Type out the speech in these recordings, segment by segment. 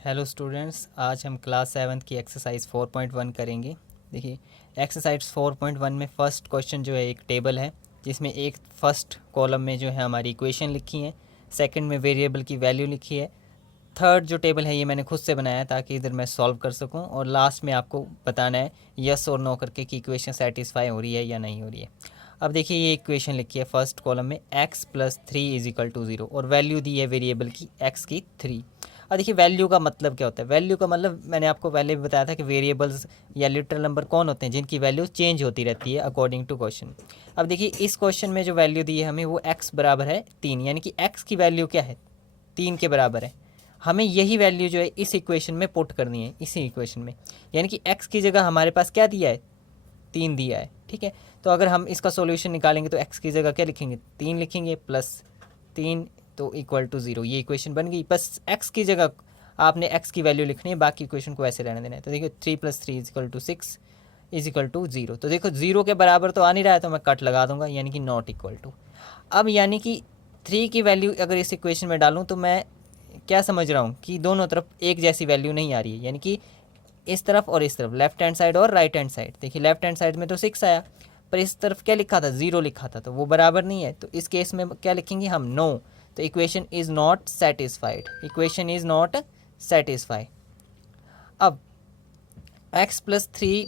Hello students, आज हम class 7 की एक्सरसाइज 4.1 करेंगे। देखिए, एक्सरसाइज 4.1 में फ़र्स्ट क्वेश्चन जो है एक टेबल है जिसमें एक फ़र्स्ट कॉलम में जो है हमारी इक्वेशन लिखी है, सेकंड में वेरिएबल की वैल्यू लिखी है, थर्ड जो टेबल है ये मैंने खुद से बनाया ताकि इधर मैं सॉल्व कर सकूं, और लास्ट में आपको बताना है यस और नो करके कि इक्वेशन सेटिस्फाई हो रही है या नहीं हो रही है। अब देखिए, ये इक्वेशन लिखी है फर्स्ट कॉलम में x+3 = 0 और वैल्यू दी है वेरिएबल की x की 3। अब देखिए, वैल्यू का मतलब क्या होता है। वैल्यू का मतलब मैंने आपको पहले भी बताया था कि वेरिएबल्स या लिटरल नंबर कौन होते हैं जिनकी वैल्यू चेंज होती रहती है अकॉर्डिंग टू क्वेश्चन। अब देखिए, इस क्वेश्चन में जो वैल्यू दी है हमें वो x बराबर है 3, यानी कि x की वैल्यू क्या है, 3 के बराबर है। हमें यही वैल्यू जो है इस इक्वेशन में पुट करनी है, इसी इक्वेशन में, यानी कि x की जगह हमारे पास क्या दिया है, 3 दिया है। ठीक है, तो अगर हम इसका सॉल्यूशन निकालेंगे तो x की जगह क्या लिखेंगे, 3 लिखेंगे प्लस 3 तो इक्वल टू 0। ये इक्वेशन बन गई। बस x की जगह आपने x की वैल्यू लिखनी है, बाकी इक्वेशन को ऐसे रहने देना है। तो देखिए 3+3 = 6 =0। तो देखो 0 के बराबर तो आ नहीं रहा है, तो मैं कट लगा दूंगा, यानी कि नॉट इक्वल टू। अब यानी कि 3 की वैल्यू अगर इस इक्वेशन में डालूँ तो मैं क्या समझ रहा हूँ कि दोनों तरफ एक जैसी वैल्यू नहीं आ रही है, यानी कि इस तरफ और इस तरफ, लेफ्ट हैंड साइड और राइट हैंड साइड। देखिए, लेफ्ट हैंड साइड में तो 6 आया, पर इस तरफ क्या लिखा था, 0 लिखा था, तो वो बराबर नहीं है। तो इस केस में क्या लिखेंगे हम, नो। तो equation is not satisfied, equation is not satisfy. अब x+3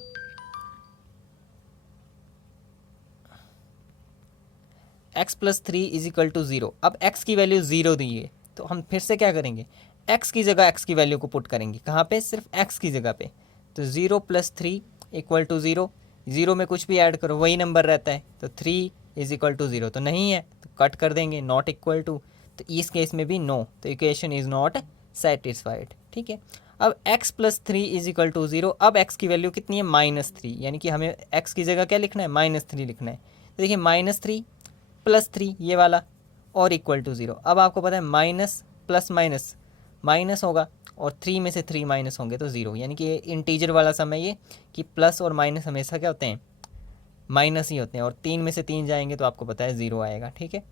= 0। अब x की वैल्यू 0 दी है, तो हम फिर से क्या करेंगे, x की जगह x की वैल्यू को पुट करेंगे। कहाँ पे, सिर्फ x की जगह पे। तो 0+3 = 0। 0 में कुछ भी ऐड करो वही नंबर रहता है, तो 3 = 0 तो नहीं है, तो कट कर देंगे, नॉट इक्वल टू। तो इस केस में भी नो, तो इक्वेशन इज़ नॉट सेटिस्फाइड। ठीक है, अब x+3 = 0। अब x की वैल्यू कितनी है, -3, यानी कि हमें x की जगह क्या लिखना है, -3 लिखना है। तो देखिए, -3 +3 ये वाला और इक्वल टू 0। अब आपको पता है माइनस प्लस माइनस माइनस होगा, और 3 में से 3 माइनस होंगे तो 0, यानी कि इंटीजर वाला समय ये कि प्लस और माइनस हमेशा क्या होते हैं, माइनस ही होते हैं, और 3 में से 3 जाएंगे तो आपको पता है 0 आएगा। ठीक है,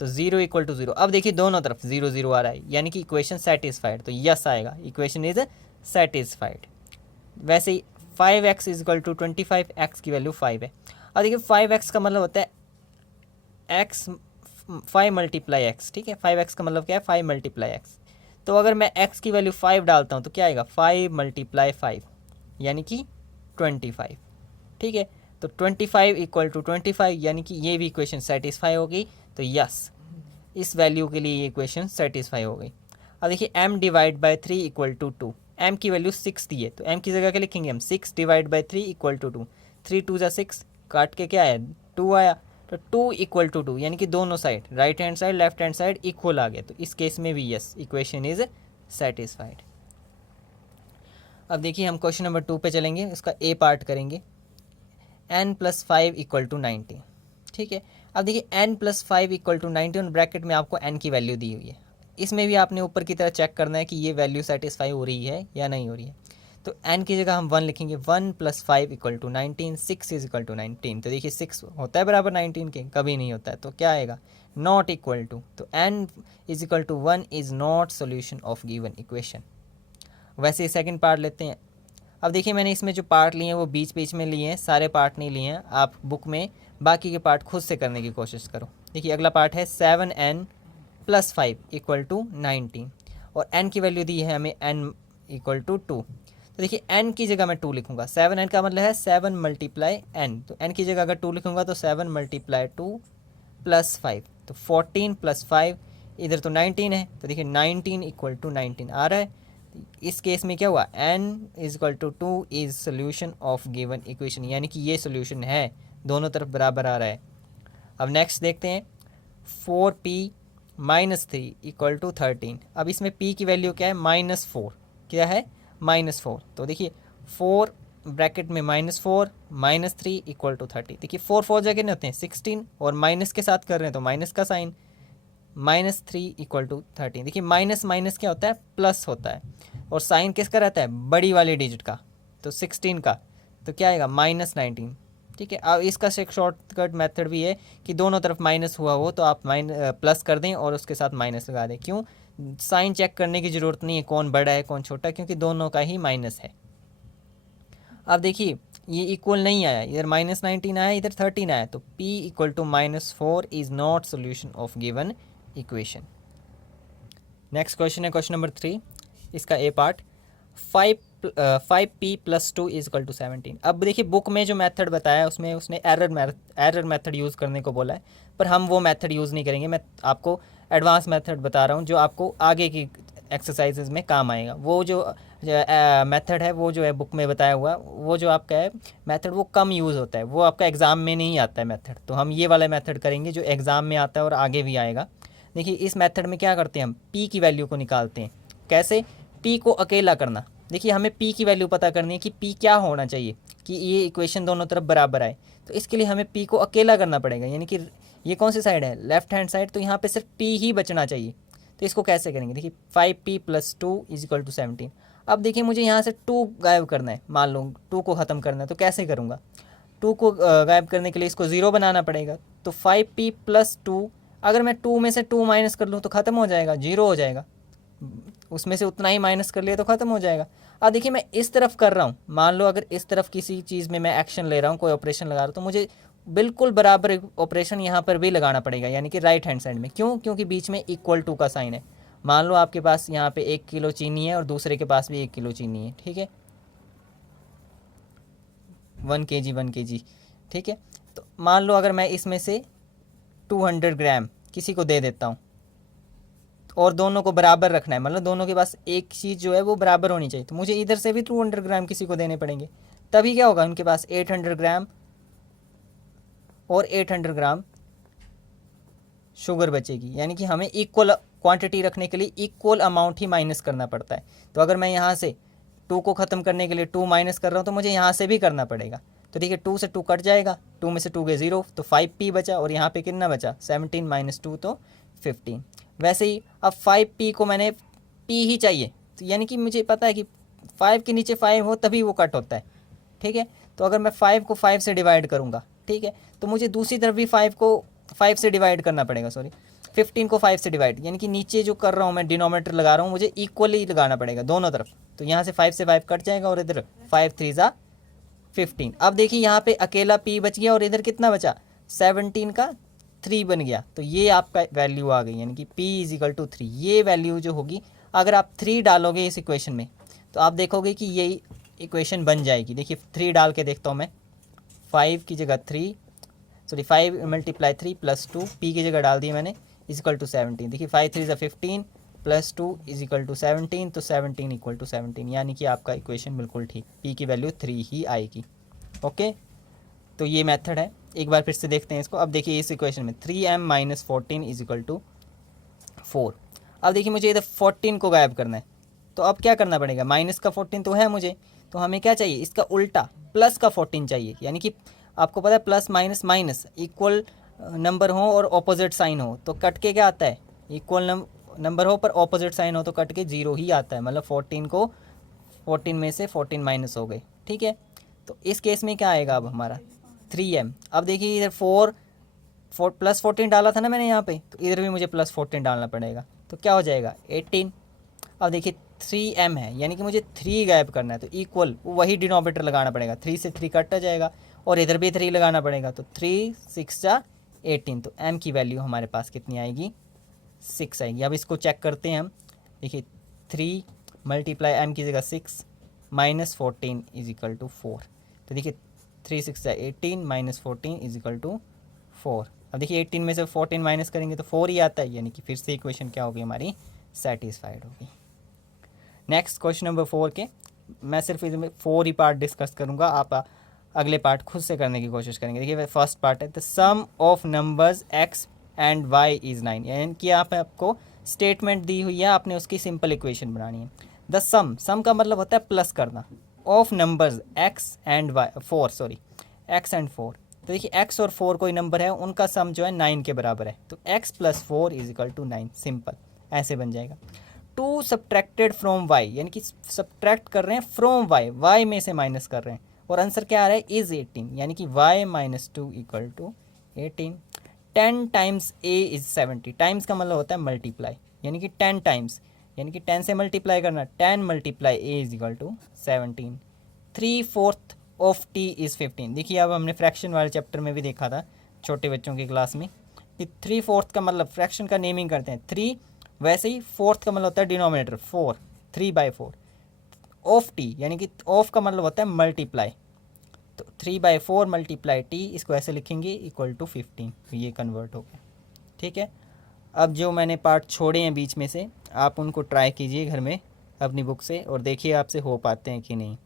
तो 0 = 0। अब देखिए, दोनों तरफ 0 0 आ रहा है, यानी कि इक्वेशन सेटिस्फाइड, तो यस आएगा, इक्वेशन इज सेटिस्फाइड। वैसे ही 5x = 25, x की वैल्यू 5 है। अब देखिए, 5x का मतलब होता है x 5 × x। ठीक है, 5x का मतलब क्या है, 5 × x। तो अगर मैं x की वैल्यू 5 डालता हूँ तो क्या आएगा, 5 × 5 यानी कि 25। ठीक है, तो 25 = 25, यानी कि ये भी इक्वेशन सेटिस्फाई हो गई। तो यस, इस वैल्यू के लिए ये इक्वेशन सेटिस्फाई हो गई। अब देखिए, m/3 = 2। m की वैल्यू 6 दी है, तो m की जगह क्या लिखेंगे हम, 6/3 = 2। 3 2 = 6, काट के क्या आया, 2 आया। तो 2 = 2, यानी कि दोनों side, right hand side left hand side equal आ गया। तो इस केस में भी यस, इक्वेशन इज सेटिस्फाइड। अब देखिए, हम क्वेश्चन नंबर 2 पे चलेंगे, इसका ए पार्ट करेंगे। n+5 = 90। ठीक है, अब देखिए n+5 = 90, और ब्रैकेट में आपको n की वैल्यू दी हुई है। इसमें भी आपने ऊपर की तरह चेक करना है कि ये वैल्यू सेटिस्फाई हो रही है या नहीं हो रही है। तो n की जगह हम 1 लिखेंगे, 1 + 5 = 19, 6 = 19। तो देखिए, 6 होता है बराबर 19 के, कभी नहीं होता है, तो क्या आएगा, नॉट इक्वल टू। तो n = 1 is not solution of given equation. वैसे ही सेकंड पार्ट लेते हैं। अब देखिए, मैंने इसमें जो पार्ट लिए हैं वो बीच बीच में लिए हैं, सारे पार्ट नहीं लिए हैं। आप बुक में बाकी के पार्ट खुद से करने की कोशिश करो। देखिए, अगला पार्ट है 7n + 5 = 19, और n की वैल्यू दी है हमें n = 2। तो देखिए, n की जगह मैं 2 लिखूंगा, 7n का मतलब है 7 × n, तो n की जगह अगर 2 लिखूंगा तो 7 × 2 + 5, तो 14 + 5, इधर तो 19 है, तो देखिए 19 = 19 आ रहा है। इस केस में क्या हुआ, n = 2 is solution of given equation, यानी कि ये सोल्यूशन है, दोनों तरफ बराबर आ रहा है। अब नेक्स्ट देखते हैं, 4p - 3 = 13। अब इसमें p की वैल्यू क्या है, -4, क्या है, -4। तो देखिए, 4 ब्रैकेट में -4 -3 = 30। देखिए, 4 4 जगह नहीं होते हैं, 16, और माइनस के साथ कर रहे हैं तो माइनस का साइन, -3 = 13। देखिए, माइनस माइनस क्या होता है, प्लस होता है, और साइन किसका रहता है, बड़ी वाली डिजिट का, तो 16 का, तो क्या आएगा, -19। ठीक है, अब इसका एक शॉर्टकट मेथड भी है कि दोनों तरफ माइनस हुआ हो तो आप प्लस कर दें और उसके साथ माइनस लगा दें। क्यों, साइन चेक करने की ज़रूरत नहीं है कौन बड़ा है कौन छोटा, क्योंकि दोनों का ही माइनस है। अब देखिए ये इक्वल नहीं आया, इधर -19 आया, इधर 13 आया, तो p equal to -4 is not solution of given equation. Next question है क्वेश्चन नंबर 3, इसका A part. 5p + 2 is equal to 17। अब देखिए बुक में जो मेथड बताया उसमें उसने एरर मेथड यूज़ करने को बोला है, पर हम वो मेथड यूज़ नहीं करेंगे। मैं आपको एडवांस मेथड बता रहा हूँ जो आपको आगे की एक्सरसाइजेज में काम आएगा। वो जो मेथड है वो जो है बुक में बताया हुआ, वो जो आपका है मेथड वो कम यूज़ होता है, वो आपका एग्ज़ाम में नहीं आता है मेथड। तो हम ये वाला मेथड करेंगे जो एग्ज़ाम में आता है और आगे भी आएगा। देखिए इस मेथड में क्या करते हैं, हम p की वैल्यू को निकालते हैं। कैसे? p को अकेला करना। देखिए हमें p की वैल्यू पता करनी है कि p क्या होना चाहिए कि ये इक्वेशन दोनों तरफ बराबर आए। तो इसके लिए हमें p को अकेला करना पड़ेगा, यानी कि ये कौन सी साइड है, लेफ्ट हैंड साइड, तो यहाँ पे सिर्फ p ही बचना चाहिए। तो इसको कैसे करेंगे, देखिए 5p + 2 इज इक्वल टू 17। अब देखिए मुझे यहाँ से 2 गायब करना है, मान लो 2 को ख़त्म करना है, तो कैसे करूँगा? 2 को गायब करने के लिए इसको 0 बनाना पड़ेगा। तो 5p + 2, अगर मैं 2 में से 2 माइनस कर लूँ तो ख़त्म हो जाएगा, 0 हो जाएगा। उसमें से उतना ही माइनस कर लिया तो ख़त्म हो जाएगा। अब देखिए मैं इस तरफ कर रहा हूँ, मान लो अगर इस तरफ किसी चीज़ में मैं एक्शन ले रहा हूँ, कोई ऑपरेशन लगा रहा हूँ, तो मुझे बिल्कुल बराबर ऑपरेशन यहाँ पर भी लगाना पड़ेगा, यानी कि राइट हैंड साइड में। क्यों? क्योंकि बीच में इक्वल टू का साइन है। मान लो आपके पास यहाँ पे 1 किलो चीनी है और दूसरे के पास भी 1 किलो चीनी है, ठीक है, 1 kg 1 kg, ठीक है। तो मान लो अगर मैं इसमें से 200 ग्राम किसी को दे देता हूँ और दोनों को बराबर रखना है, मतलब दोनों के पास एक चीज़ जो है वो बराबर होनी चाहिए, तो मुझे इधर से भी 200 ग्राम किसी को देने पड़ेंगे। तभी क्या होगा, उनके पास 800 ग्राम और 800 ग्राम शुगर बचेगी, यानी कि हमें इक्वल क्वांटिटी रखने के लिए इक्वल अमाउंट ही माइनस करना पड़ता है। तो अगर मैं यहाँ से 2 को ख़त्म करने के लिए 2 माइनस कर रहा हूँ तो मुझे यहाँ से भी करना पड़ेगा। तो देखिए 2 से 2 कट जाएगा, 2 में से 2 गए 0, तो 5p बचा, और यहाँ पे कितना बचा 17 - 2 तो 15। वैसे ही अब 5p को मैंने p ही चाहिए, तो यानी कि मुझे पता है कि 5 के नीचे 5 हो तभी वो कट होता है, ठीक है। तो अगर मैं 5 को 5 से डिवाइड करूँगा, ठीक है, तो मुझे दूसरी तरफ भी 5 को 5 से डिवाइड करना पड़ेगा, सॉरी 15 को 5 से डिवाइड, यानी कि नीचे जो कर रहा हूँ मैं डिनोमिनेटर लगा रहा हूँ, मुझे इक्वली लगाना पड़ेगा दोनों तरफ। तो यहाँ से 5 से 5 कट जाएगा और इधर 5 3 ज़ा 15। अब देखिए यहाँ पे अकेला p बच गया और इधर कितना बचा, 17 का 3 बन गया। तो ये आपका वैल्यू आ गई, यानी कि p = 3। ये वैल्यू जो होगी, अगर आप 3 डालोगे इस इक्वेशन में तो आप देखोगे कि ये इक्वेशन बन जाएगी। देखिए 3 डाल के देखता हूँ मैं, 5 की जगह 3, सॉरी 5 × 3 + 2, p की जगह डाल दी मैंने, = 17। देखिए 5 3 ज़ा 15 + 2 = 17, तो 17 = 17, यानी कि आपका इक्वेशन बिल्कुल ठीक, p की वैल्यू 3 ही आएगी। ओके, तो ये मेथड है, एक बार फिर से देखते हैं इसको। अब देखिए इस इक्वेशन में 3m - 14 = 4। अब देखिए मुझे इधर 14 को गायब करना है, तो अब क्या करना पड़ेगा, माइनस का 14 तो है मुझे, तो हमें क्या चाहिए, इसका उल्टा प्लस का 14 चाहिए। यानी कि आपको पता है plus minus minus equal number हो और ऑपोजिट साइन हो तो कट के क्या आता है, इक्वल नंबर हो पर ऑपोजिट साइन हो तो कट के 0 ही आता है, मतलब 14 में से 14 माइनस हो गए, ठीक है। तो इस केस में क्या आएगा अब हमारा 3m। अब देखिए इधर 4 + 14 डाला था ना मैंने यहाँ पे, तो इधर भी मुझे +14 डालना पड़ेगा, तो क्या हो जाएगा 18। अब देखिए 3m है, यानी कि मुझे 3 गायब करना है, तो इक्वल वही डिनोमिनेटर लगाना पड़ेगा, 3 से 3 कट जाएगा और इधर भी 3 लगाना पड़ेगा, तो 3 6 ज़ा 18। तो m की वैल्यू हमारे पास कितनी आएगी, 6 आएगी। अब इसको चेक करते हैं हम, देखिए 3 × m की जगह 6 - 14 = 4। तो देखिए 3 6 ज़ा 18 - 14 = 4। अब देखिए 18 में से 14 माइनस करेंगे तो 4 ही आता है, यानी कि फिर से इक्वेशन क्या होगी हमारी, सेटिस्फाइड होगी। नेक्स्ट क्वेश्चन नंबर 4 के मैं सिर्फ इसमें 4 ही पार्ट डिस्कस करूँगा, आप अगले पार्ट खुद से करने की कोशिश करेंगे। देखिए फर्स्ट पार्ट है the sum of numbers x and y is 9, यानी कि आपको स्टेटमेंट दी हुई है, आपने उसकी सिंपल इक्वेशन बनानी है। द सम का मतलब होता है प्लस करना, of numbers x and y 4, sorry x and 4। तो देखिए x और 4 कोई नंबर है, उनका सम जो है 9 के बराबर है, तो x + 4 = 9, सिंपल ऐसे बन जाएगा। 2 सब्ट्रैक्टेड फ्रॉम y, यानी कि सब्ट्रैक्ट कर रहे हैं फ्रॉम y में से माइनस कर रहे हैं, और आंसर क्या आ रहा है इज़ 18, यानी कि y - 2 = 18। 10 times a is 70, times का मतलब होता है मल्टीप्लाई, यानी कि 10 टाइम्स, यानी कि 10 से मल्टीप्लाई करना, 10 multiply A is equal to 17। 3/4 of T is 15। देखिए अब हमने फ्रैक्शन वाले चैप्टर में भी देखा था छोटे बच्चों की क्लास में कि 3/4 का मतलब फ्रैक्शन का नेमिंग करते हैं 3, वैसे ही फोर्थ का मतलब होता है डिनोमिनेटर 4, 3/4 ऑफ टी, यानी कि ऑफ का मतलब होता है मल्टीप्लाई, तो 3/4 मल्टीप्लाई टी, इसको ऐसे लिखेंगे इक्वल टू 15, तो ये कन्वर्ट हो गया। ठीक है, अब जो मैंने पार्ट छोड़े हैं बीच में से, आप उनको ट्राई कीजिए घर में अपनी बुक से और देखिए आपसे हो पाते हैं कि नहीं।